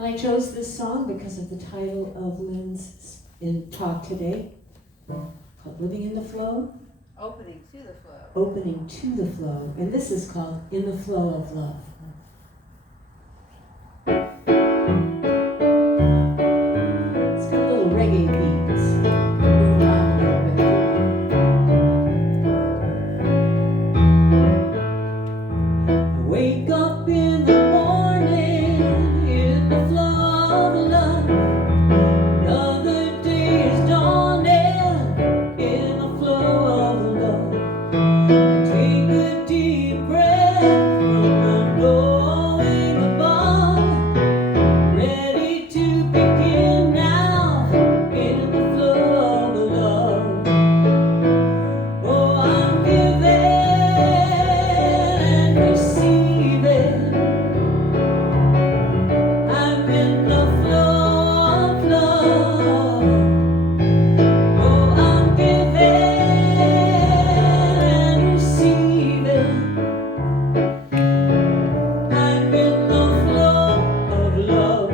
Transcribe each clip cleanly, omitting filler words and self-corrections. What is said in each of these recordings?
And I chose this song because of the title of Lynne's talk today, called Living in the Flow. Opening to the flow. Opening to the flow. And this is called In the Flow of Love. It's got little reggae beats. Move around a little bit. I wake up in the morning in the flow of love. Another day is dawning in the flow of love. Take a deep breath from the knowing above. Ready to begin now in the flow of love. Oh, I'm giving and receiving. I'm in the flow of love. Oh, I'm giving and receiving. I'm in the flow of love.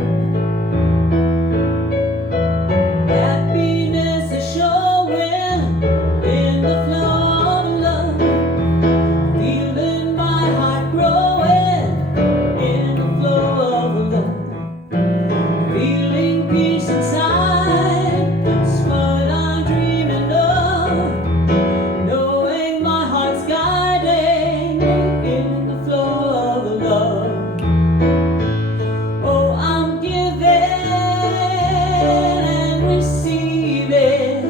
Happiness is showing in the flow of love. Feeling my heart growing in the flow of love. Feeling peace inside, that's what I'm dreaming of. Knowing my heart's guiding in the flow of love. Oh, I'm giving and receiving.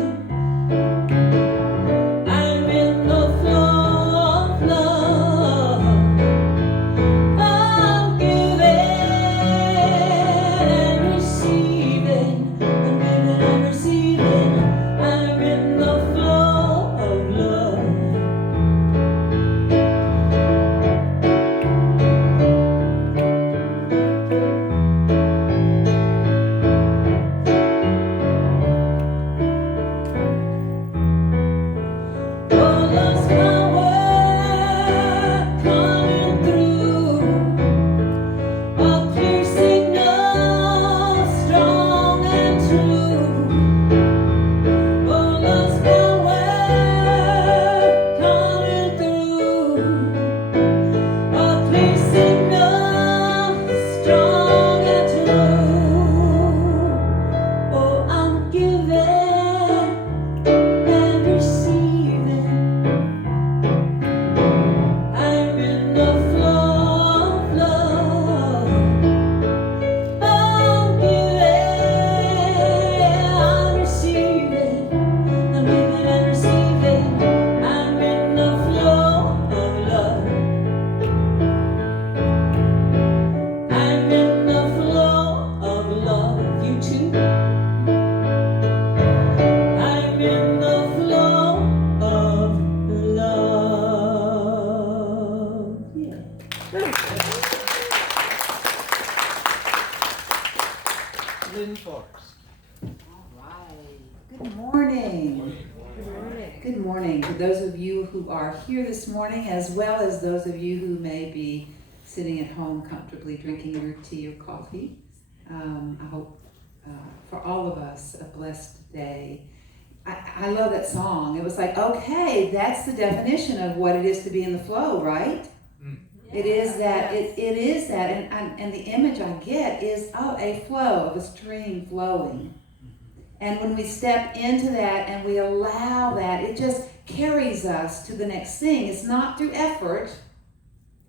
I'm in the flow of love. I'm giving and receiving. I'm giving and receiving. I'm in the flow of love. Oh, love's power coming through. A clear signal, strong and true. Oh, love's power coming through. A clear signal, strong and true. Oh, I'm giving and receiving. I'm in the flow of love. I'm giving, I'm receiving. I'm giving and receiving. I'm in the flow of love. I'm in the flow of love. You too? I'm in the flow of love. Yeah. Lynne Forrest. All right. Good morning. Good morning to those of you who are here this morning, as well as those of you who may be sitting at home comfortably drinking your tea or coffee. I hope for all of us a blessed day. I love that song. It was like, okay, that's the definition of what it is to be in the flow, right? It is that. It is that, and the image I get is a flow of a stream flowing. And when we step into that and we allow that, it just carries us to the next thing. It's not through effort.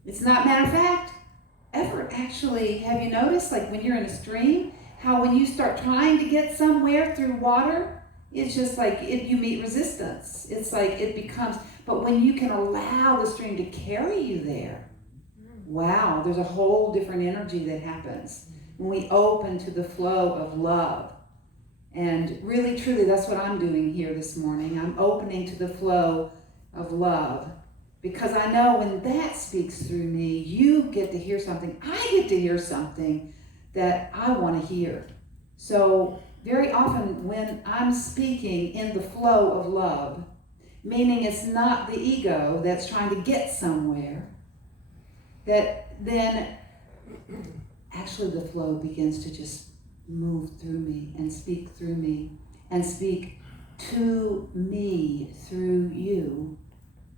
It's not, matter of fact, effort actually, have you noticed, like when you're in a stream, how when you start trying to get somewhere through water, it's just like you meet resistance. It's like it becomes, but when you can allow the stream to carry you there, wow, there's a whole different energy that happens when we open to the flow of love. And really, truly, that's what I'm doing here this morning. I'm opening to the flow of love. Because I know when that speaks through me, you get to hear something. I get to hear something that I want to hear. So very often when I'm speaking in the flow of love, meaning it's not the ego that's trying to get somewhere, that then actually the flow begins to just move through me and speak through me and speak to me through you,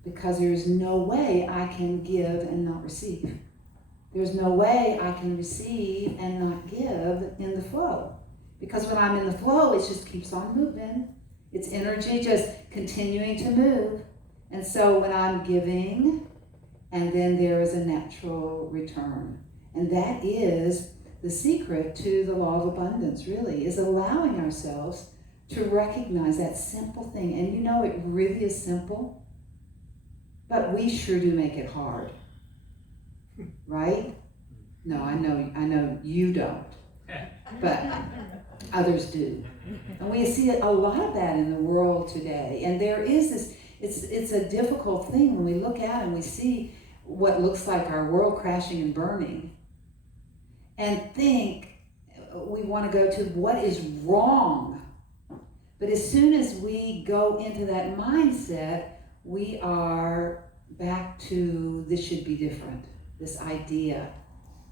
because there's no way I can give and not receive. There's no way I can receive and not give in the flow. Because when I'm in the flow, it just keeps on moving. It's energy just continuing to move. And so when I'm giving, and then there is a natural return. And that is the secret to the law of abundance, really, is allowing ourselves to recognize that simple thing. And you know, it really is simple, but we sure do make it hard. Right? No, I know you don't, but others do. And we see a lot of that in the world today. And there is this, it's a difficult thing when we look out and we see what looks like our world crashing and burning, and think we want to go to what is wrong. But as soon as we go into that mindset, we are back to this should be different. This idea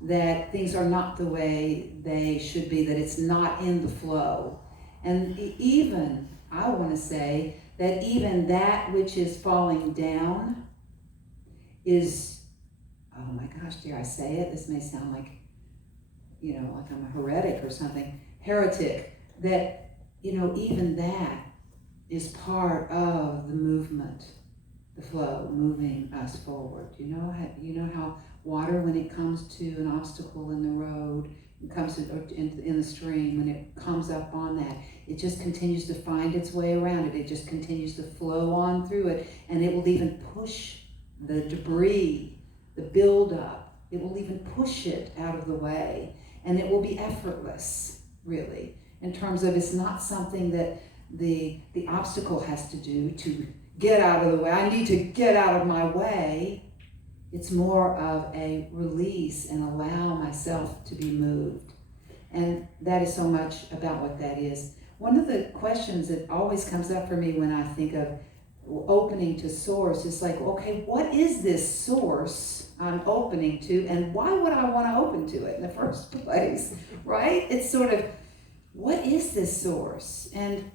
that things are not the way they should be, that it's not in the flow. And even, I want to say, that even that which is falling down is, oh my gosh, dare I say it? This may sound like, like I'm a heretic or something, heretic, that, even that is part of the movement, the flow, moving us forward. You know how water, when it comes to an obstacle in the road, it comes to, in the stream, when it comes up on that, it just continues to find its way around it. It just continues to flow on through it, and it will even push the debris, the buildup. It will even push it out of the way, and it will be effortless, really, in terms of it's not something that the obstacle has to do to get out of the way. I need to get out of my way. It's more of a release and allow myself to be moved. And that is so much about what that is. One of the questions that always comes up for me when I think of opening to source is like, okay, what is this source I'm opening to, and why would I want to open to it in the first place, right? It's sort of, what is this source? And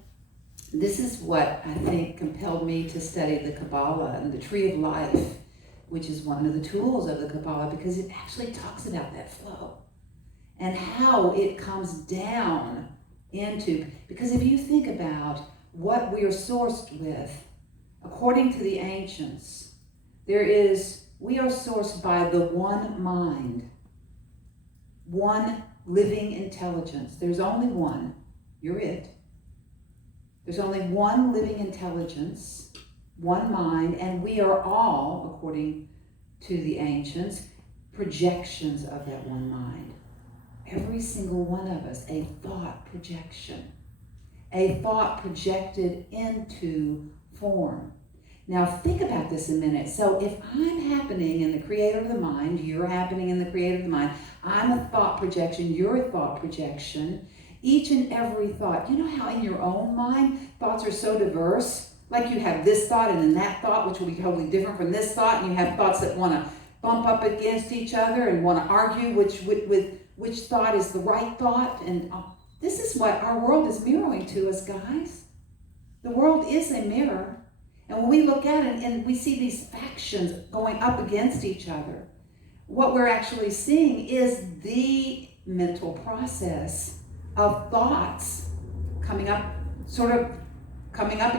this is what I think compelled me to study the Kabbalah and the Tree of Life, which is one of the tools of the Kabbalah, because it actually talks about that flow and how it comes down into, because if you think about what we are sourced with, according to the ancients, we are sourced by the one mind, one living intelligence. There's only one. You're it. There's only one living intelligence, one mind, and we are all, according to the ancients, projections of that one mind. Every single one of us, a thought projection, a thought projected into form. Now think about this a minute. So if I'm happening in the creator of the mind, you're happening in the creator of the mind, I'm a thought projection, you're a thought projection, each and every thought. You know how in your own mind, thoughts are so diverse? Like you have this thought and then that thought, which will be totally different from this thought, and you have thoughts that want to bump up against each other and want to argue which thought is the right thought. And this is what our world is mirroring to us, guys. The world is a mirror. And when we look at it and we see these factions going up against each other, what we're actually seeing is the mental process of thoughts coming up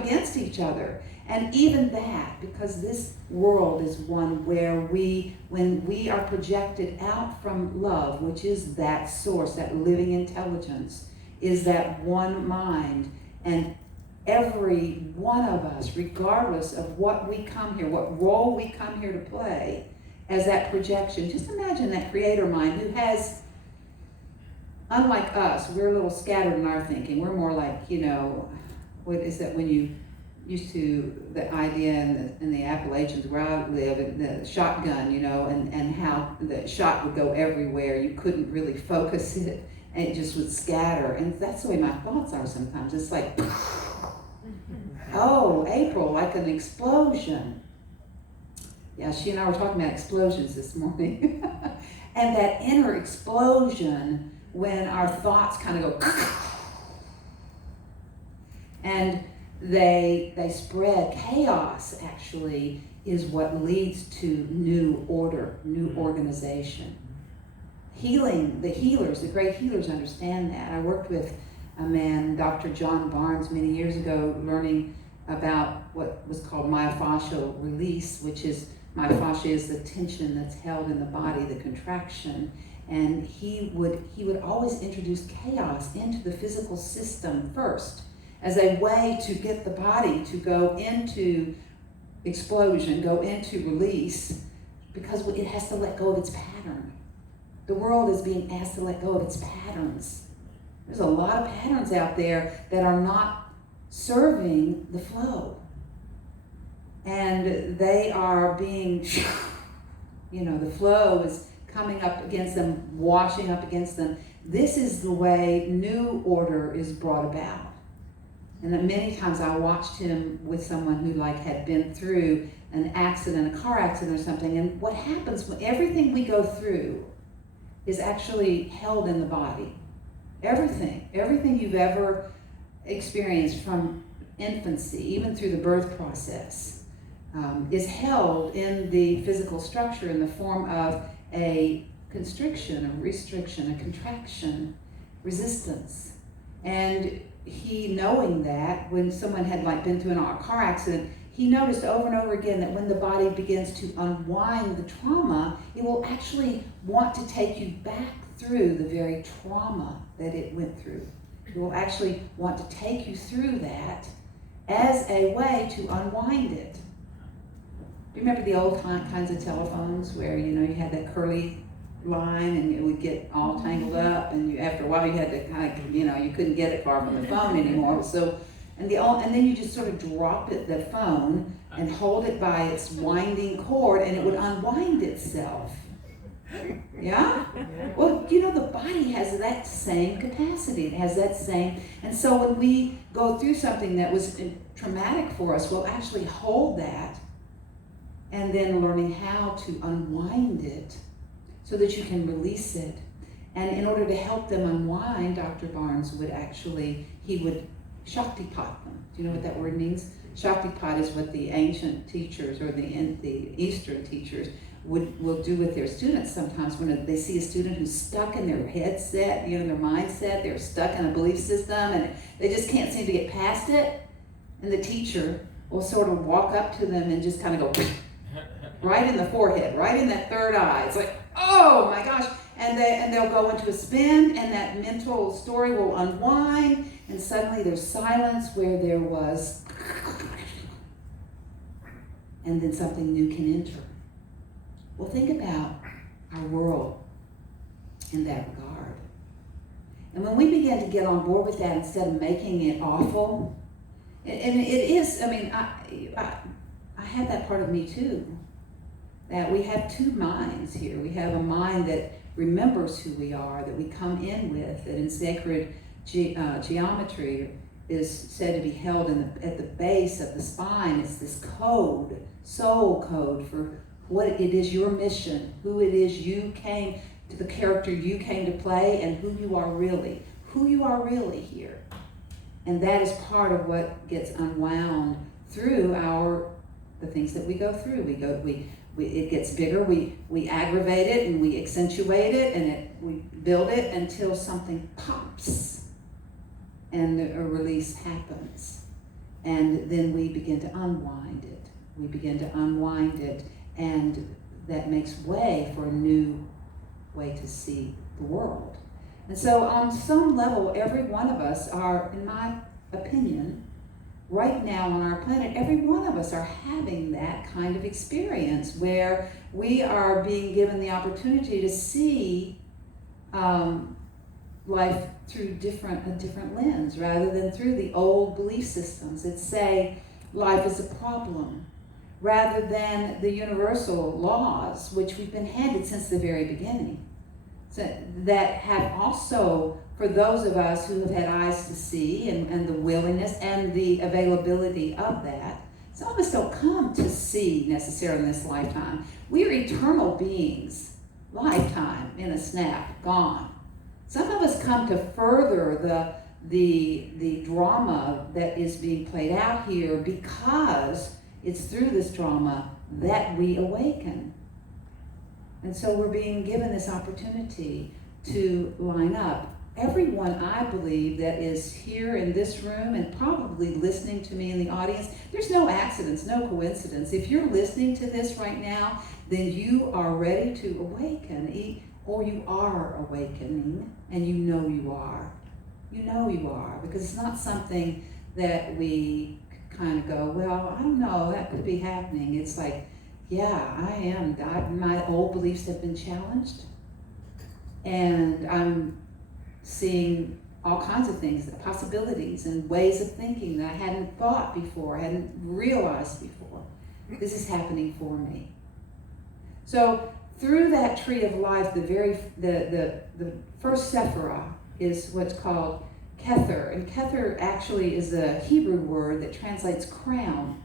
against each other. And even that, because this world is one where when we are projected out from love, which is that source, that living intelligence, is that one mind, and every one of us, regardless of what we come here, what role we come here to play as that projection. Just imagine that creator mind who has, unlike us, we're a little scattered in our thinking. We're more like, what is that when you used to, the idea in the Appalachians where I live, the shotgun, and how the shot would go everywhere. You couldn't really focus it, and it just would scatter. And that's the way my thoughts are sometimes. It's like, oh, April, like an explosion. Yeah, she and I were talking about explosions this morning. And that inner explosion when our thoughts kind of go and they spread. Chaos actually is what leads to new order, new organization. Healing, the healers, the great healers understand that. I worked with a man, Dr. John Barnes, many years ago, learning about what was called myofascial release, which is, myofascia is the tension that's held in the body, the contraction. And he would always introduce chaos into the physical system first as a way to get the body to go into explosion, go into release, because it has to let go of its pattern. The world is being asked to let go of its patterns. There's a lot of patterns out there that are not serving the flow. And they are being, the flow is coming up against them, washing up against them. This is the way new order is brought about. And then many times I watched him with someone who had been through an accident, a car accident or something. And what happens when everything we go through is actually held in the body. Everything you've ever experienced from infancy, even through the birth process, is held in the physical structure in the form of a constriction, a restriction, a contraction, resistance. And he, knowing that, when someone had been through a car accident, he noticed over and over again that when the body begins to unwind the trauma, it will actually want to take you back through the very trauma that it went through. It will actually want to take you through that as a way to unwind it. Do you remember the old kinds of telephones where, you had that curly line and it would get all tangled up, and after a while you had to you couldn't get it far from the phone anymore. So, and then you just sort of drop the phone and hold it by its winding cord, and it would unwind itself. Yeah? Well, the body has that same capacity. It has that same, and so when we go through something that was traumatic for us, we'll actually hold that, and then learning how to unwind it so that you can release it. And in order to help them unwind, Dr. Barnes would Shaktipat them. Do you know what that word means? Shaktipat is what the ancient teachers or the Eastern teachers will do with their students sometimes when they see a student who's stuck in their headset, their mindset, they're stuck in a belief system and they just can't seem to get past it. And the teacher will sort of walk up to them and just kind of go right in the forehead, right in that third eye. It's like, oh my gosh. And they'll go into a spin, and that mental story will unwind, and suddenly there's silence where there was, and then something new can enter. Well, think about our world in that regard. And when we begin to get on board with that instead of making it awful, and it is, I had that part of me too, that we have two minds here. We have a mind that remembers who we are, that we come in with, that in sacred geometry is said to be held at the base of the spine. It's this code, soul code for what it is your mission, who it is you came to, the character you came to play, and who you are really here. And that is part of what gets unwound through the things that we go through. It gets bigger, we aggravate it and we accentuate it, and we build it until something pops and a release happens. And then we begin to unwind it. And that makes way for a new way to see the world. And so on some level, every one of us are, in my opinion, right now on our planet, every one of us are having that kind of experience where we are being given the opportunity to see life through a different lens, rather than through the old belief systems that say life is a problem, rather than the universal laws which we've been handed since the very beginning. So that have also, for those of us who have had eyes to see and the willingness and the availability of that, some of us don't come to see necessarily in this lifetime. We are eternal beings. lifetime in a snap, gone. Some of us come to further the drama that is being played out here because it's through this drama that we awaken. And so we're being given this opportunity to line up. Everyone, I believe, that is here in this room and probably listening to me in the audience, there's no accidents, no coincidence. If you're listening to this right now, then you are ready to awaken, or you are awakening, and you know you are. You know you are, because it's not something that we kind of go, well, I don't know, that could be happening. It's like, yeah, I am. My old beliefs have been challenged, and I'm seeing all kinds of things, possibilities and ways of thinking that I hadn't thought before, hadn't realized before. This is happening for me. So through that tree of life, the first sephirah is what's called Kether, and Kether actually is a Hebrew word that translates crown,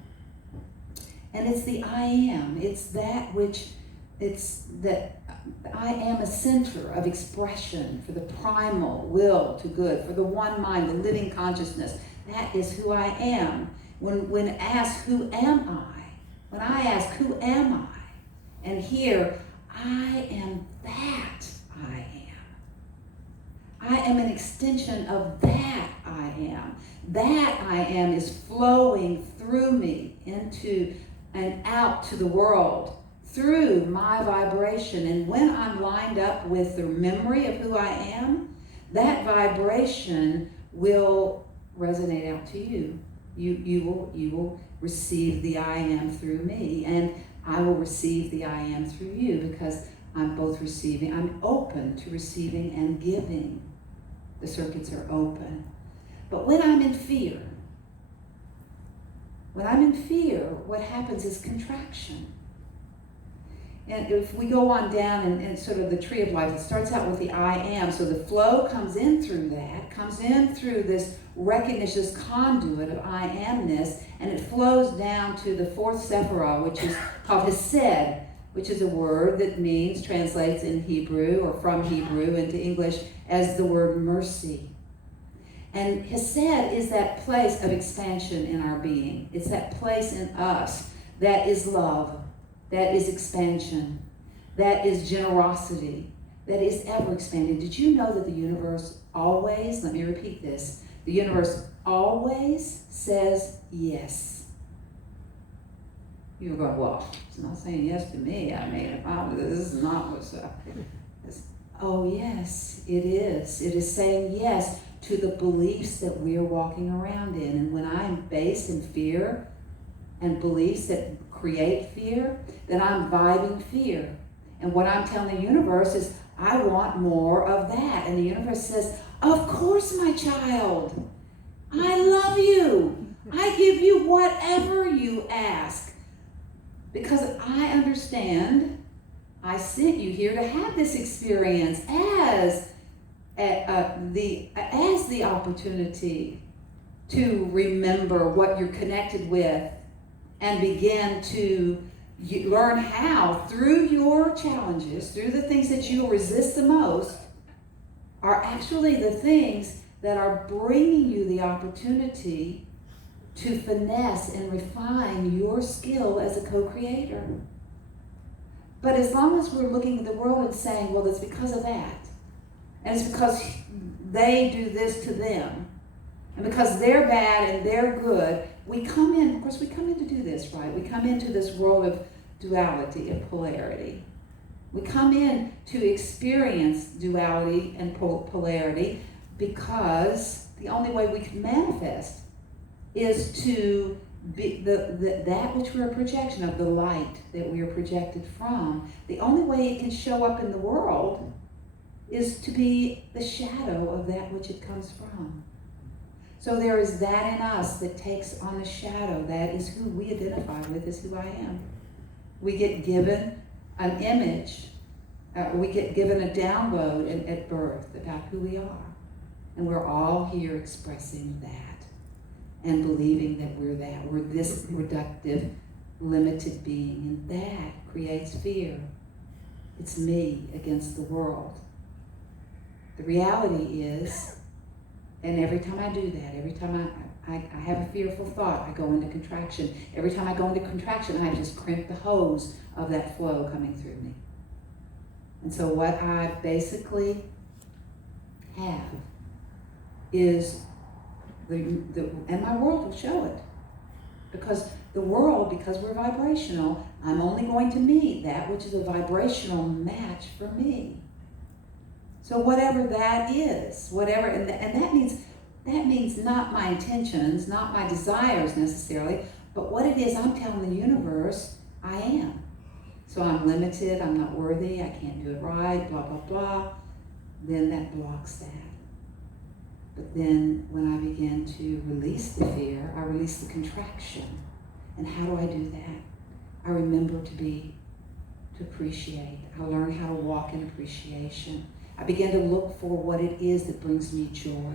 and it's the I am. It's that which, it's that I am a center of expression for the primal will to good, for the one mind, the living consciousness. That is who I am. When asked, who am I? When I ask, who am I? And here, I am that I am. I am an extension of that I am. That I am is flowing through me into and out to the world through my vibration. And when I'm lined up with the memory of who I am, that vibration will resonate out to you. You will receive the I am through me, and I will receive the I am through you, because I'm both receiving. I'm open to receiving and giving. The circuits are open. But when I'm in fear, what happens is contraction. And if we go on down and sort of the tree of life, it starts out with the I am. So the flow comes in through that, comes in through this recognition, this conduit of I amness, and it flows down to the fourth sephirah, which is called Hesed, which is a word that means, translates in Hebrew or from Hebrew into English as the word mercy. And Hesed is that place of expansion in our being. It's that place in us that is love, that is expansion, that is generosity, that is ever expanding. Did you know that the universe always, let me repeat this, the universe always says yes? You're going, well, it's not saying yes to me. I mean, this is not what's up. Oh yes, it is. It is saying yes to the beliefs that we're walking around in. And when I'm based in fear and beliefs that create fear, then I'm vibing fear. And what I'm telling the universe is, I want more of that. And the universe says, of course, my child. I love you. I give you whatever you ask. Because I understand I sent you here to have this experience as the opportunity to remember what you're connected with and begin to learn how, through your challenges, through the things that you'll resist the most, are actually the things that are bringing you the opportunity to finesse and refine your skill as a co-creator. But as long as we're looking at the world and saying, well, it's because of that, and it's because they do this to them, and because they're bad and they're good, we come in, of course we come in to do this, right? We come into this world of duality and polarity. We come in to experience duality and polarity because the only way we can manifest is to be that which we're a projection of, the light that we are projected from. The only way it can show up in the world is to be the shadow of that which it comes from. So there is that in us that takes on the shadow. That is who we identify with, is who I am. We get given an image, we get given a download at birth about who we are. And we're all here expressing that and believing that we're that. We're this reductive, limited being, and that creates fear. It's me against the world. The reality is, and every time I do that, every time I have a fearful thought, I go into contraction. Every time I go into contraction, I just crimp the hose of that flow coming through me. And so what I basically have is and my world will show it. Because the world, because we're vibrational, I'm only going to meet that which is a vibrational match for me. So whatever that is, whatever, and that means not my intentions, not my desires necessarily, but what it is I'm telling the universe I am. So I'm limited, I'm not worthy, I can't do it right, blah, blah, blah. Then that blocks that. But then when I begin to release the fear, I release the contraction. And how do I do that? I remember to appreciate. I learn how to walk in appreciation. I begin to look for what it is that brings me joy.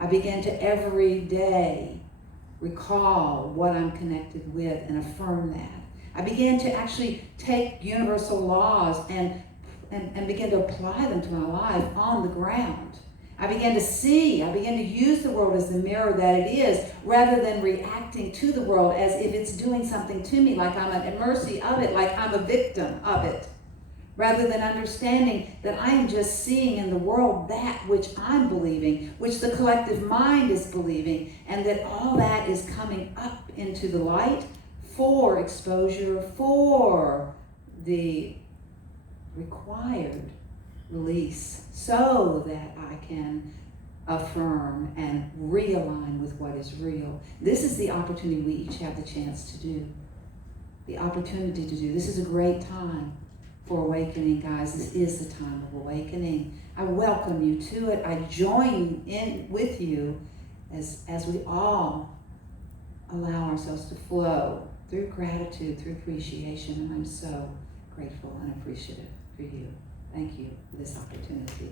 I begin to every day recall what I'm connected with and affirm that. I begin to actually take universal laws and begin to apply them to my life on the ground. I begin to use the world as the mirror that it is, rather than reacting to the world as if it's doing something to me, like I'm at mercy of it, like I'm a victim of it. Rather than understanding that I am just seeing in the world that which I'm believing, which the collective mind is believing, and that all that is coming up into the light for exposure, for the required release, so that I can affirm and realign with what is real. This is the opportunity we each have the chance to do. The opportunity to do. This is a great time for awakening, guys. This is the time of awakening. I welcome you to it. I join in with you as we all allow ourselves to flow through gratitude, through appreciation, and I'm so grateful and appreciative for you. Thank you for this opportunity.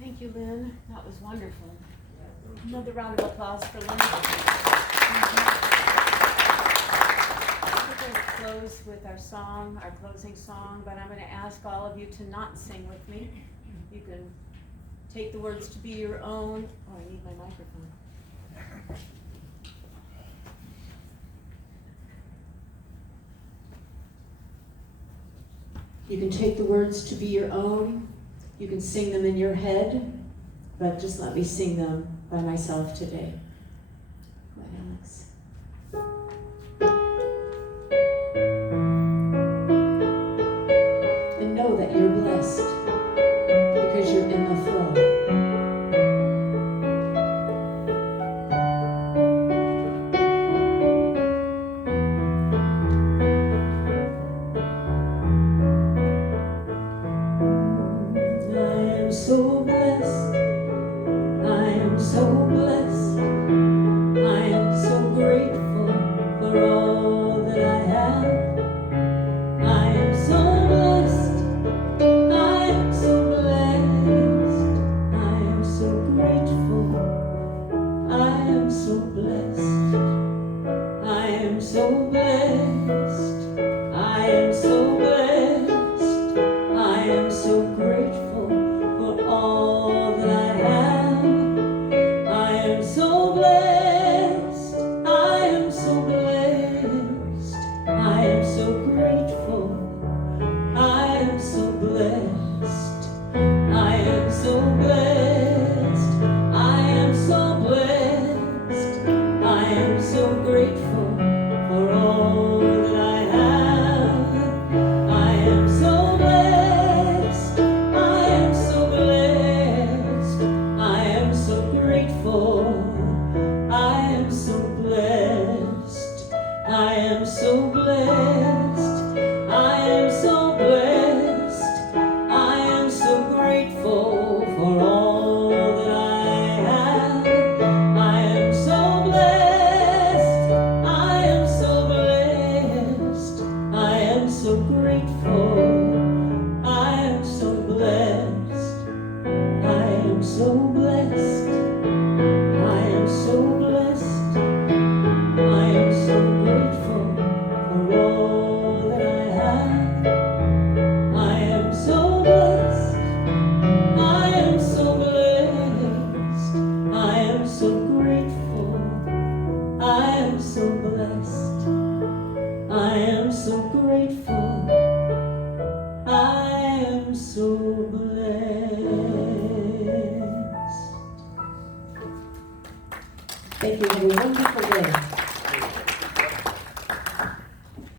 Thank you, Lynn. That was wonderful. Another round of applause for Lynn. We're going to close with our song, our closing song, but I'm going to ask all of you to not sing with me. You can take the words to be your own. Oh, I need my microphone. You can take the words to be your own. You can sing them in your head, but just let me sing them by myself today. Go ahead, Alex. And know that you're blessed because you're in the flow. So blessed, I am so blessed, I am so grateful for all that I have. I am so blessed, I am so blessed, I am so grateful, I am so blessed, I am so blessed, I am so blessed, I am so grateful for all that I have. I am so blessed, I am so blessed, I am so grateful, I am so blessed, I am so blessed, I am so blessed, I so blessed. I am so grateful. I am so blessed. Thank you. Have a wonderful day.